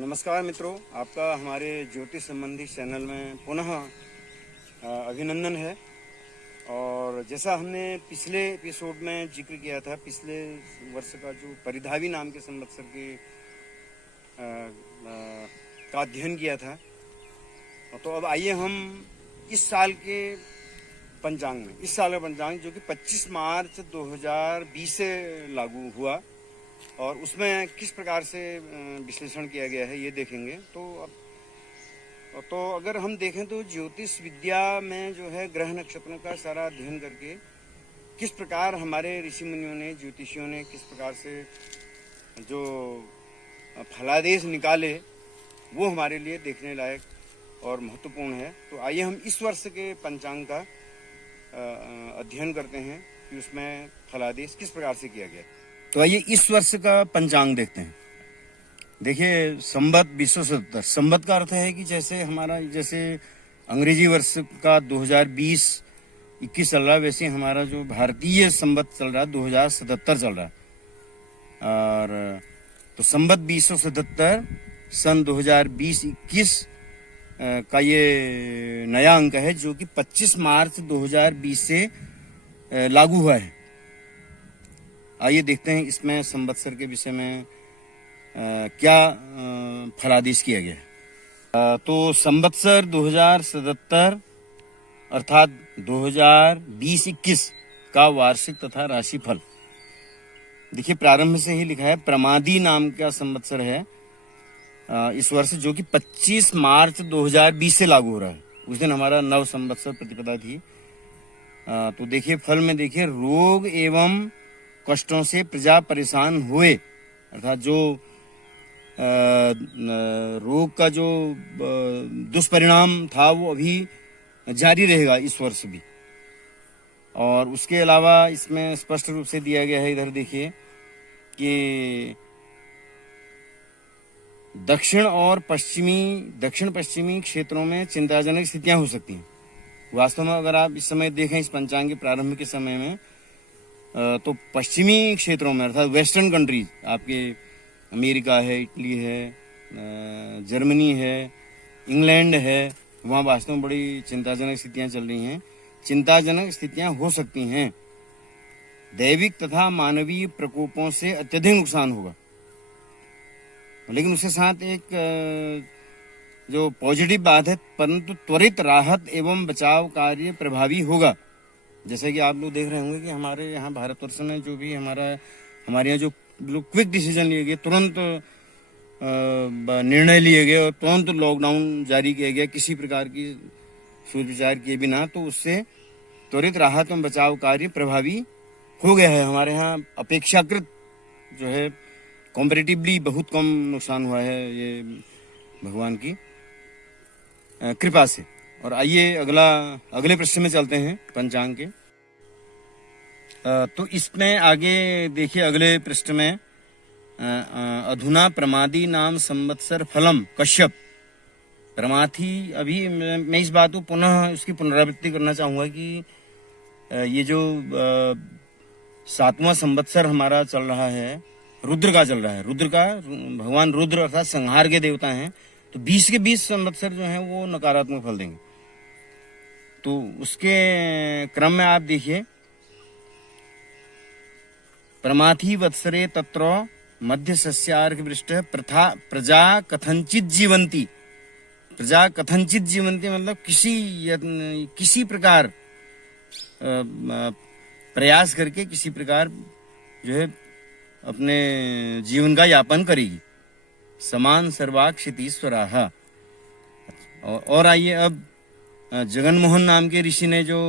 नमस्कार मित्रों, आपका हमारे ज्योतिष संबंधी चैनल में पुनः अभिनंदन है। और जैसा हमने पिछले एपिसोड में जिक्र किया था, पिछले वर्ष का जो परिधावी नाम के संवत्सर के का अध्ययन किया था, तो अब आइए हम इस साल के पंचांग में, इस साल का पंचांग जो कि 25 मार्च 2020 से लागू हुआ और उसमें किस प्रकार से विश्लेषण किया गया है ये देखेंगे। तो अगर हम देखें तो ज्योतिष विद्या में जो है ग्रह नक्षत्रों का सारा अध्ययन करके किस प्रकार हमारे ऋषि मुनियों ने, ज्योतिषियों ने किस प्रकार से जो फलादेश निकाले वो हमारे लिए देखने लायक और महत्वपूर्ण है। तो आइए हम इस वर्ष के पंचांग का अध्ययन करते हैं कि उसमें फलादेश किस प्रकार से किया गया। तो आइए इस वर्ष का पंचांग देखते हैं। देखिए, संवत 2077, संवत का अर्थ है कि जैसे अंग्रेजी वर्ष का 2020-21 चल रहा है, वैसे हमारा जो भारतीय संवत चल रहा है 2077 चल रहा है। और तो संवत 2077 सन 2020-21 का ये नया अंक है जो कि 25 मार्च 2020 से लागू हुआ है। आइए देखते हैं इसमें संवत्सर के विषय में क्या फलादेश किया गया। तो संवत्सर 2077 अर्थात 2020-21 का वार्षिक तथा राशिफल देखिए, प्रारंभ से ही लिखा है प्रमादी नाम का संवत्सर है इस वर्ष, जो कि 25 मार्च 2020 से लागू हो रहा है। उस दिन हमारा नव संवत्सर प्रतिपदा थी। तो देखिए फल में देखिए, रोग एवं कष्टों से प्रजा परेशान हुए, अर्थात जो रोग का जो दुष्परिणाम था वो अभी जारी रहेगा इस वर्ष भी। और उसके अलावा इसमें स्पष्ट रूप से दिया गया है, इधर देखिए कि दक्षिण पश्चिमी क्षेत्रों में चिंताजनक स्थितियां हो सकती हैं। वास्तव में अगर आप इस समय देखें, इस पंचांग के प्रारंभ के समय में, तो पश्चिमी क्षेत्रों में अर्थात वेस्टर्न कंट्रीज, आपके अमेरिका है, इटली है, जर्मनी है, इंग्लैंड है, वहाँ वास्तव में बड़ी चिंताजनक स्थितियां चल रही हैं। चिंताजनक स्थितियां हो सकती हैं। दैविक तथा मानवीय प्रकोपों से अत्यधिक नुकसान होगा, लेकिन उसके साथ एक जो पॉजिटिव बात है, परंतु त्वरित राहत एवं बचाव कार्य प्रभावी होगा। जैसे कि आप लोग देख रहे होंगे कि हमारे यहाँ भारतवर्ष में जो भी हमारे यहाँ जो क्विक डिसीजन लिए गए, तुरंत निर्णय लिए गए और तुरंत लॉकडाउन जारी किया गया किसी प्रकार की सोच विचार किए बिना, तो उससे त्वरित राहत एवं बचाव कार्य प्रभावी हो गया है। हमारे यहाँ अपेक्षाकृत जो है कॉम्पैरेटिवली बहुत कम नुकसान हुआ है, ये भगवान की कृपा से। और आइए अगले प्रश्न में चलते हैं पंचांग के। तो इसमें आगे देखिए, अगले पृष्ठ में अधुना प्रमादी नाम संवत्सर फलम कश्यप प्रमाथी। अभी मैं इस बात को पुनः उसकी पुनरावृत्ति करना चाहूंगा कि ये जो 7वां संवत्सर हमारा चल रहा है, रुद्र का चल रहा है। रुद्र का, भगवान रुद्र अर्थात संहार के देवता हैं, तो 20 के 20 संवत्सर जो हैं वो नकारात्मक फल देंगे। तो उसके क्रम में आप देखिए, प्रमाथी वत्सरे तत्र मध्य सस्यार्घ वृष्ट प्रजा कथंचित जीवंती। प्रजा कथंचित जीवंती मतलब किसी प्रकार प्रयास करके किसी प्रकार जो है अपने जीवन का यापन करेगी। समान सर्वाक्षितीश्वराः। और आइए अब जगनमोहन नाम के ऋषि ने जो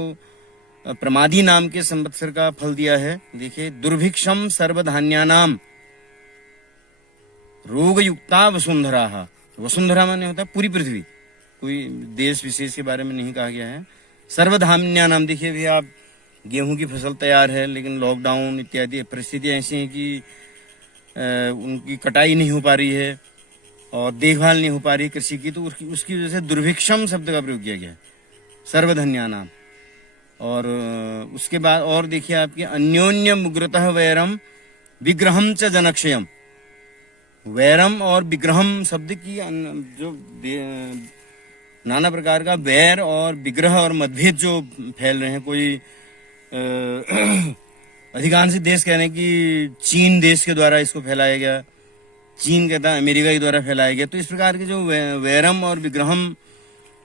प्रमादी नाम के संवत्सर का फल दिया है, देखिए, दुर्भिक्षम सर्वधान्यानाम रोग युक्ता वसुंधरा। वसुंधरा माने होता है पूरी पृथ्वी, कोई देश विशेष के बारे में नहीं कहा गया है। सर्वधान्यानाम, देखिए भी आप, गेहूं की फसल तैयार है लेकिन लॉकडाउन इत्यादि परिस्थितियां ऐसी हैं कि उनकी कटाई नहीं हो पा रही है और देखभाल नहीं हो पा रही कृषि की, तो उसकी वजह से दुर्भिक्षम शब्द का प्रयोग किया गया है, सर्वधन्यानाम। और उसके बाद और देखिए आपके अन्योन्य मुग्रतः वैरम विग्रहम च जनक्षयम। वैरम और विग्रहम शब्द की जो नाना प्रकार का वैर और विग्रह और मतभेद जो फैल रहे हैं, कोई अधिकांश देश कह रहे हैं कि चीन देश के द्वारा इसको फैलाया गया, चीन कहता है अमेरिका के द्वारा फैलाया गया। तो इस प्रकार के जो वैरम और विग्रहम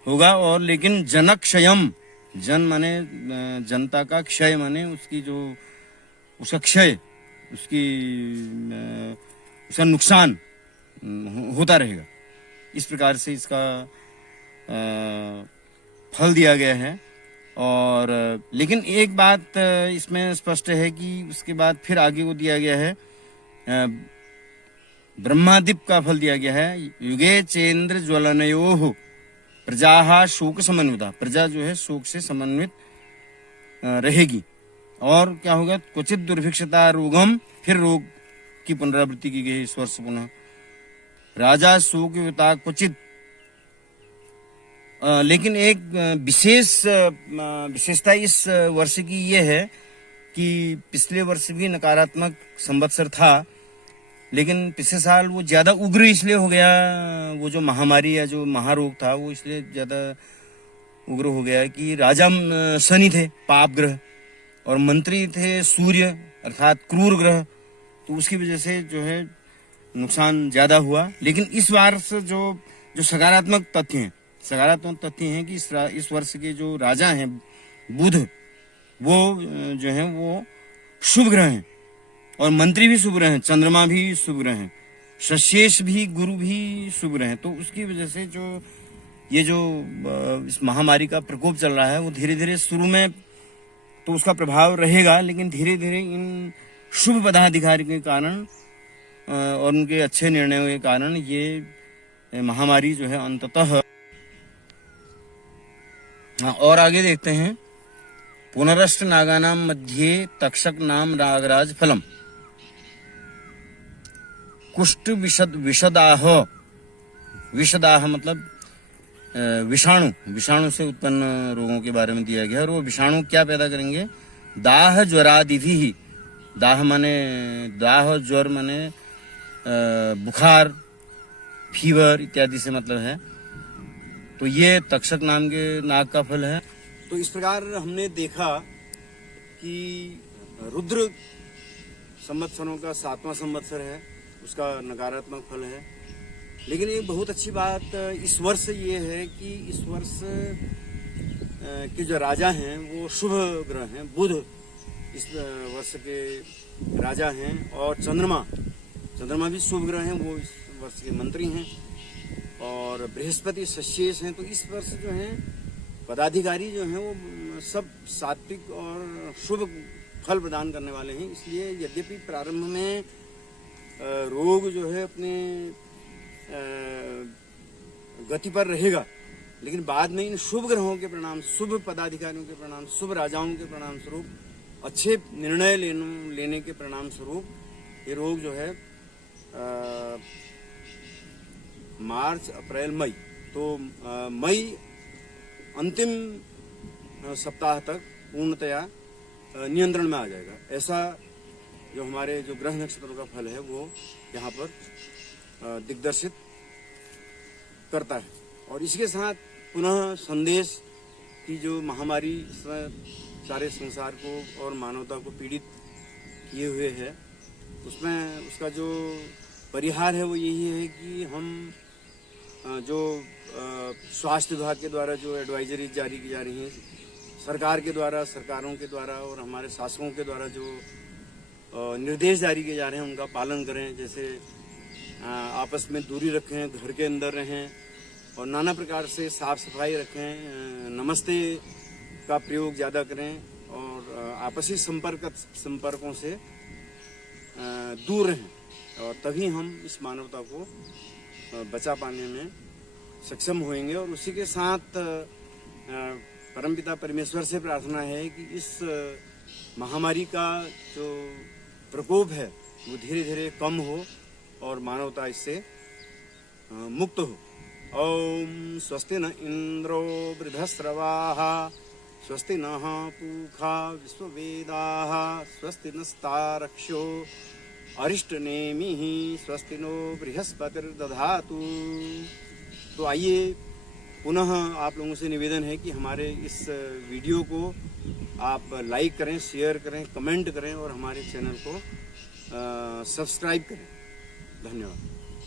होगा। और लेकिन जनक्षयम, जन माने जनता का, क्षय माने उसकी जो उसका क्षय, उसका नुकसान होता रहेगा। इस प्रकार से इसका फल दिया गया है। और लेकिन एक बात इसमें स्पष्ट है कि उसके बाद फिर आगे को दिया गया है, ब्रह्मादीप का फल दिया गया है। युगे चेन्द्र ज्वलनयोः प्रजा शोक समन्विता, प्रजा जो है शोक से समन्वित रहेगी। और क्या होगा, क्वचित दुर्भिक्षता रोगम, फिर रोग की पुनरावृत्ति की गई इस वर्ष पुनः। राजा शोक युता क्वचित, लेकिन एक विशेषता इस वर्ष की ये है कि पिछले वर्ष भी नकारात्मक संवत्सर था, लेकिन पिछले साल वो ज्यादा उग्र इसलिए हो गया, वो जो महामारी या जो महारोग था वो इसलिए ज्यादा उग्र हो गया कि राजा शनि थे, पाप ग्रह, और मंत्री थे सूर्य अर्थात क्रूर ग्रह, तो उसकी वजह से जो है नुकसान ज्यादा हुआ। लेकिन इस बार से जो सकारात्मक तथ्य हैं कि इस वर्ष के जो राजा हैं बुध, वो जो है वो शुभ ग्रह हैं, और मंत्री भी शुभ ग्रह हैं, चंद्रमा भी शुभ ग्रह हैं, शशेष भी, गुरु भी शुभ ग्रह हैं। तो उसकी वजह से जो ये जो इस महामारी का प्रकोप चल रहा है वो धीरे धीरे, शुरू में तो उसका प्रभाव रहेगा, लेकिन धीरे धीरे इन शुभ पदाधिकारी के कारण और उनके अच्छे निर्णयों के कारण ये महामारी जो है अंततः। और आगे देखते हैं, पुनरष्ट नागानाम मध्ये तक्षक नाम नागराज फलम, कुष्ठ विषदाह मतलब विषाणु से उत्पन्न रोगों के बारे में दिया गया। और वो विषाणु क्या पैदा करेंगे, दाह ज्वरादिभि ही, दाह ज्वर माने बुखार, फीवर इत्यादि से मतलब है। तो ये तक्षक नाम के नाग का फल है। तो इस प्रकार हमने देखा कि रुद्र संवत्सरों का 7वां संवत्सर है, उसका नकारात्मक फल है। लेकिन एक बहुत अच्छी बात इस वर्ष ये है कि इस वर्ष के जो राजा हैं वो शुभ ग्रह हैं। बुध इस वर्ष के राजा हैं, और चंद्रमा भी शुभ ग्रह हैं, वो इस वर्ष के मंत्री हैं, और बृहस्पति शशेष हैं। तो इस वर्ष जो है पदाधिकारी जो हैं वो सब सात्विक और शुभ फल प्रदान करने वाले हैं। इसलिए यद्यपि प्रारंभ में रोग जो है अपने गति पर रहेगा, लेकिन बाद में इन शुभ ग्रहों के परिणाम, शुभ पदाधिकारियों के परिणाम, शुभ राजाओं के परिणाम स्वरूप, अच्छे निर्णय लेने के परिणाम स्वरूप ये रोग जो है मार्च, अप्रैल, मई, तो मई अंतिम सप्ताह तक पूर्णतया नियंत्रण में आ जाएगा। ऐसा जो हमारे जो ग्रह नक्षत्रों का फल है वो यहाँ पर दिग्दर्शित करता है। और इसके साथ पुनः संदेश की जो महामारी सारे संसार को और मानवता को पीड़ित किए हुए है, उसमें उसका जो परिहार है वो यही है कि हम जो स्वास्थ्य विभाग के द्वारा जो एडवाइजरी जारी की जा रही हैं, सरकार के द्वारा, सरकारों के द्वारा और हमारे शासकों के द्वारा जो निर्देश जारी किए जा रहे हैं उनका पालन करें। जैसे आपस में दूरी रखें, घर के अंदर रहें, और नाना प्रकार से साफ सफाई रखें, नमस्ते का प्रयोग ज़्यादा करें, और आपसी संपर्कों से दूर रहें, और तभी हम इस मानवता को बचा पाने में सक्षम होंगे। और उसी के साथ परमपिता परमेश्वर से प्रार्थना है कि इस महामारी का जो प्रकोप है वो धीरे धीरे कम हो और मानवता इससे मुक्त हो। ओम स्वस्ति न इंद्रो वृद्धस्रवाः स्वस्ति नः पूषा विश्ववेदाः स्वस्ति नस्तारक्षो अरिष्टनेमिः स्वस्ति नो बृहस्पतिर्दधातु। तो आइए पुनः आप लोगों से निवेदन है कि हमारे इस वीडियो को आप लाइक करें, शेयर करें, कमेंट करें और हमारे चैनल को सब्सक्राइब करें। धन्यवाद।